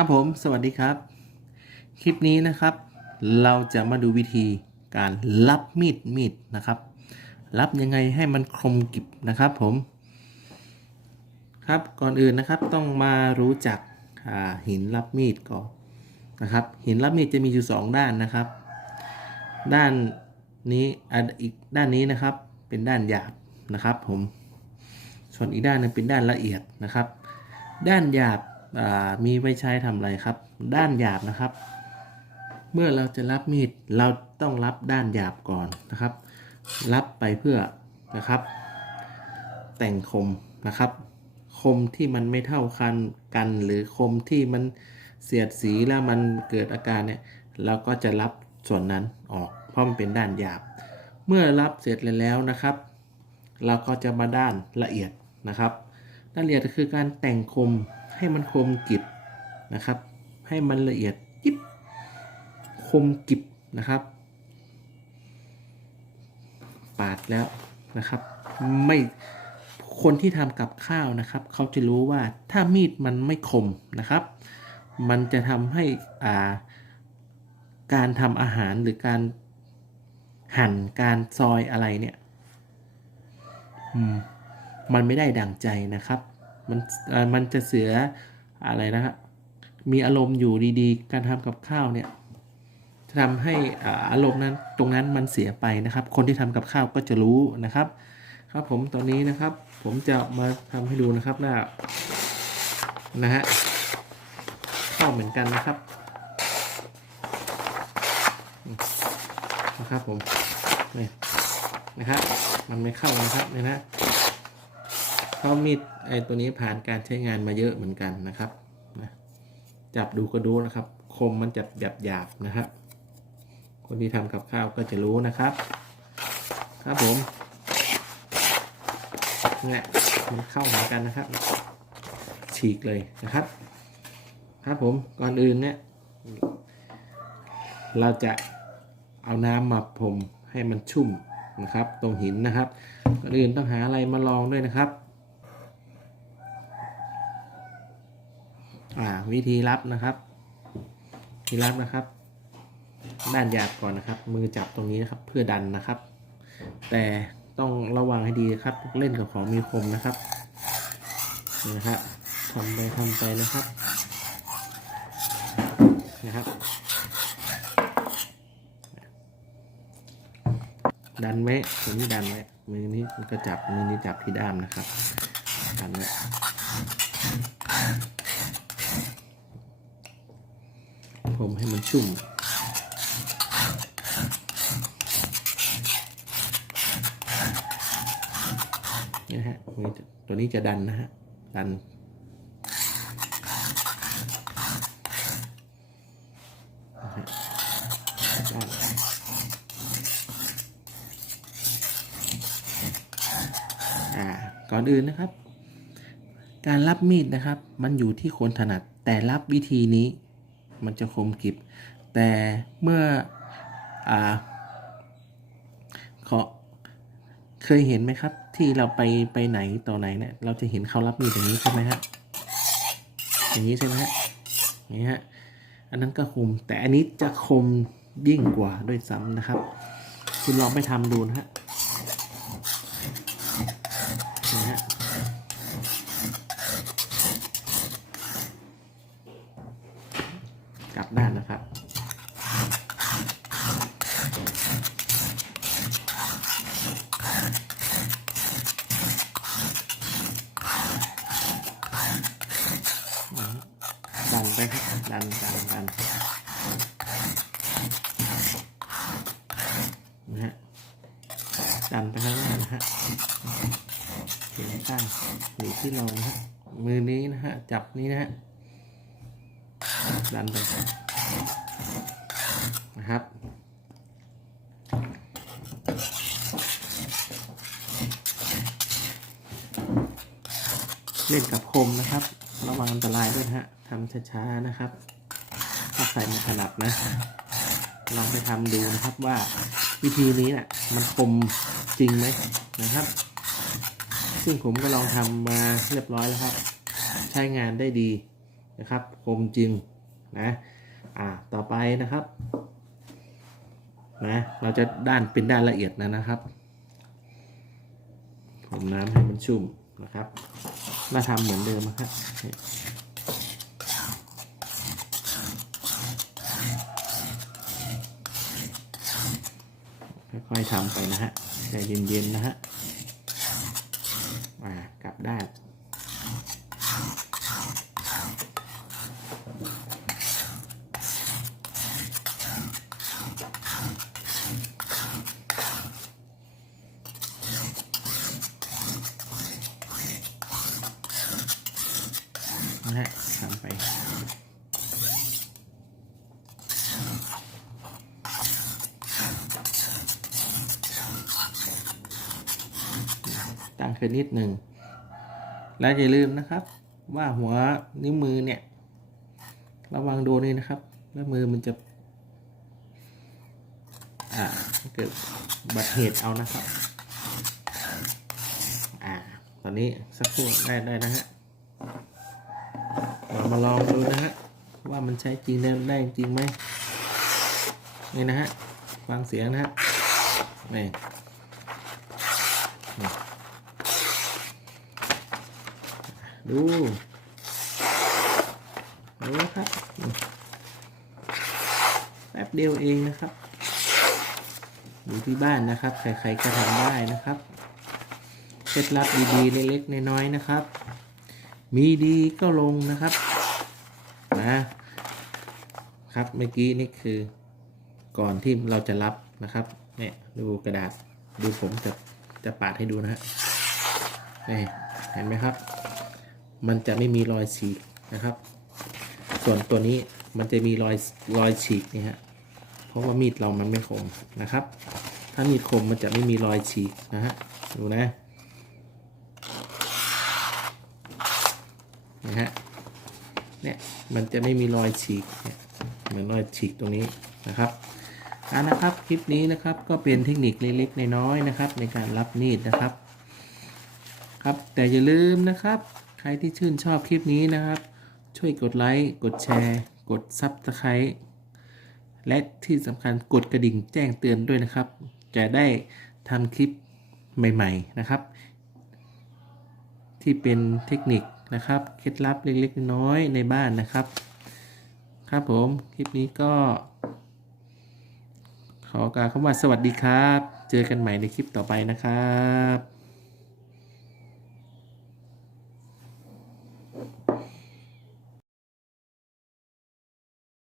ครับผม สวัสดีครับ คลิปนี้นะครับ เราจะมาดูวิธีการรับมีดมีดนะครับ รับยังไงให้มันคมกริบนะครับผม ครับก่อนอื่นนะครับต้องมารู้จักหินรับมีดก่อนนะครับ หินรับมีดจะมีอยู่สองด้านนะครับ ด้านนี้อีกด้านนี้นะครับเป็นด้านหยาบนะครับผม ส่วนอีกด้านนึงเป็นด้านละเอียดนะครับ ด้านหยาบ มีไว้ใช้ทำอะไรครับ ด้านหยาบนะครับ เมื่อเราจะรับมีดเราต้องรับด้านหยาบก่อนนะครับ รับไปเพื่อนะครับ แต่งคมนะครับ คมที่มันไม่เท่ากันกัน หรือคมที่มันเสียดสีแล้วมันเกิดอาการเนี่ยเราก็จะรับส่วนนั้นออก เพราะมันเป็นด้านหยาบ เมื่อรับเสร็จแล้วนะครับ เราก็จะมาด้านละเอียดนะครับ ด้านละเอียดก็คือการแต่งคม ให้มันคมกริบนะครับ ให้มันละเอียดยิบคมกริบนะครับ ปาดแล้วนะครับ ไม่คนที่ทำกับข้าวนะครับ เขาจะรู้ว่าถ้ามีดมันไม่คมนะครับ มันจะทำให้อ่าการทำอาหารหรือการหั่นการซอยอะไรเนี่ยมมันไม่ได้ดั่งใจนะครับ มันมันจะเสียอะไรนะครับมีอารมณ์อยู่ดีๆ การทำกับข้าวเนี่ยทำให้อารมณ์นั้นตรงนั้นมันเสียไปนะครับ คนที่ทำกับข้าวก็จะรู้นะครับ ครับผมตอนนี้นะครับ ผมจะมาทำให้ดูนะครับหน้านะฮะข้าวเหมือนกันนะครับนะครับผมนี่นะครับมันไม่เข้านะครับเนี่ยนะ เพรามีดไอตัวนี้ผ่านการใช้งานมาเยอะเหมือนกันนะครับนะจับดูก็ดูนะครับ คมมันจะหยาบหยาบนะครับ คนที่ทำกับข้าวก็จะรู้นะครับ ครับผมเนี่ยมันเข้าเหมือนกันนะครับ ฉีกเลยนะครับ ครับผมก่อนอื่นเนี่ยเราจะเอาน้ำมาพรมให้มันชุ่มนะครับ ตรงหินนะครับก่อนอื่นต้องหาอะไรมาลองด้วยนะครับ อ่า วิธีรับนะครับวิธีรับนะครับ ด้านหยาบก่อนนะครับ มือจับตรงนี้นะครับ เพื่อดันนะครับ แต่ต้องระวังให้ดีครับ เล่นกับของมีคมนะครับนี่นะครับทำไปทำไปนะครับ นะครับ ดันไว้ตัวนี้ดันไว้มือนี้มันก็จับมือนี้จับที่ด้ามนะครับดันไว้ ผม ให้มันชุ่ม นะฮะ ตัวนี้จะดันนะฮะดันนะฮะ ดัน อ่า ก่อนอื่นนะครับ การรับมีดนะครับ มันอยู่ที่คนถนัดแต่รับวิธีนี้ มันจะคมกริบ แต่เมื่ออ่าเคยเห็นไหมครับ ที่เราไปไปไหนต่อไหนเนี่ยเราจะเห็นเขารับมีดอย่างนี้ใช่ไหมฮะอย่างนี้ใช่ไหมฮะอย่างนี้ฮะอันนั้นก็คมแต่อันนี้จะคมยิ่งกว่าด้วยซ้ำนะครับ คุณลองไปทำดูนะฮะ กลับด้านนะครับ ดันไปครับ ดันดันดันนะฮะ ดันไปข้างหน้านะฮะเขียนข้างหรือที่เรองนะฮะ มือนี้นะฮะ จับนี้นะฮะ ดันไปนะครับ เล่นกับคมนะครับ ระวังอันตรายด้วยนะฮะทำช้าๆนะครับถ้าใครไม่ถนัดนะลองไปทำดูนะครับว่าวิธีนี้น่ะมันคมจริงไหมนะครับ ซึ่งผมก็ลองทำมาเรียบร้อยแล้วครับ ใช้งานได้ดีนะครับ คมจริง นะอ่าต่อไปนะครับนะเราจะด้านเป็นด้านละเอียดนะนะครับผมน้ำให้มันชุ่มนะครับมาทำเหมือนเดิมนะครับค่อยๆทำไปนะฮะใจเย็นๆนะฮะอ่ากลับด้าน ทำไปตั้งขึ้นนิดหนึ่ง แล้วอย่าลืมนะครับ ว่าหัวนิ้วมือเนี่ย ระวังโดนนี่นะครับ แล้วมือมันจะอ่าเกิดบัติเหตุเอานะครับ อ่า ตอนนี้สักครู่ได้ได้นะฮะ เรามาลองดูนะฮะ ว่ามันใช้จริงได้ได้จริงไหมนี่นะฮะ ฟังเสียงนะฮะนี่ดูดูครับแป๊บเดียวเองนะครับอยู่ที่บ้านนะครับ ใครๆก็ทำได้นะครับ เคล็ดลับดีๆเล็กๆน้อยๆนะครับ มีดีก็ลงนะครับนะครับเมื่อกี้นี่คือก่อนที่เราจะรับนะครับเนี่ยดูกระดาษดูผมจะจะปาดให้ดูนะฮะนี่เห็นไหมครับ มันจะไม่มีรอยฉีกนะครับ ส่วนตัวนี้มันจะมีรอยรอยฉีกนี่ฮะเพราะว่ามีดเรามันไม่คมนะครับ ถ้ามีดคมมันจะไม่มีรอยฉีกนะฮะดูนะ นะฮะเนี่ยมันจะไม่มีรอยฉีกเนี่ยเหมือนรอยฉีกตรงนี้นะครับอ่านะครับคลิปนี้นะครับก็เป็นเทคนิคเล็กๆน้อยๆนะครับ ในการรับมีดนะครับ ครับแต่อย่าลืมนะครับ ใครที่ชื่นชอบคลิปนี้นะครับ ช่วยกดไลค์กดแชร์ กดซับสไครต์และที่สำคัญกดกระดิ่งแจ้งเตือนด้วยนะครับ จะได้ทำคลิปใหม่ ๆนะครับ ที่เป็นเทคนิค นะครับเคล็ดลับเล็กๆน้อยในบ้านนะครับ ครับผมคลิปนี้ก็ ขอกล่าวคำว่าสวัสดีครับ เจอกันใหม่ในคลิปต่อไปนะครับ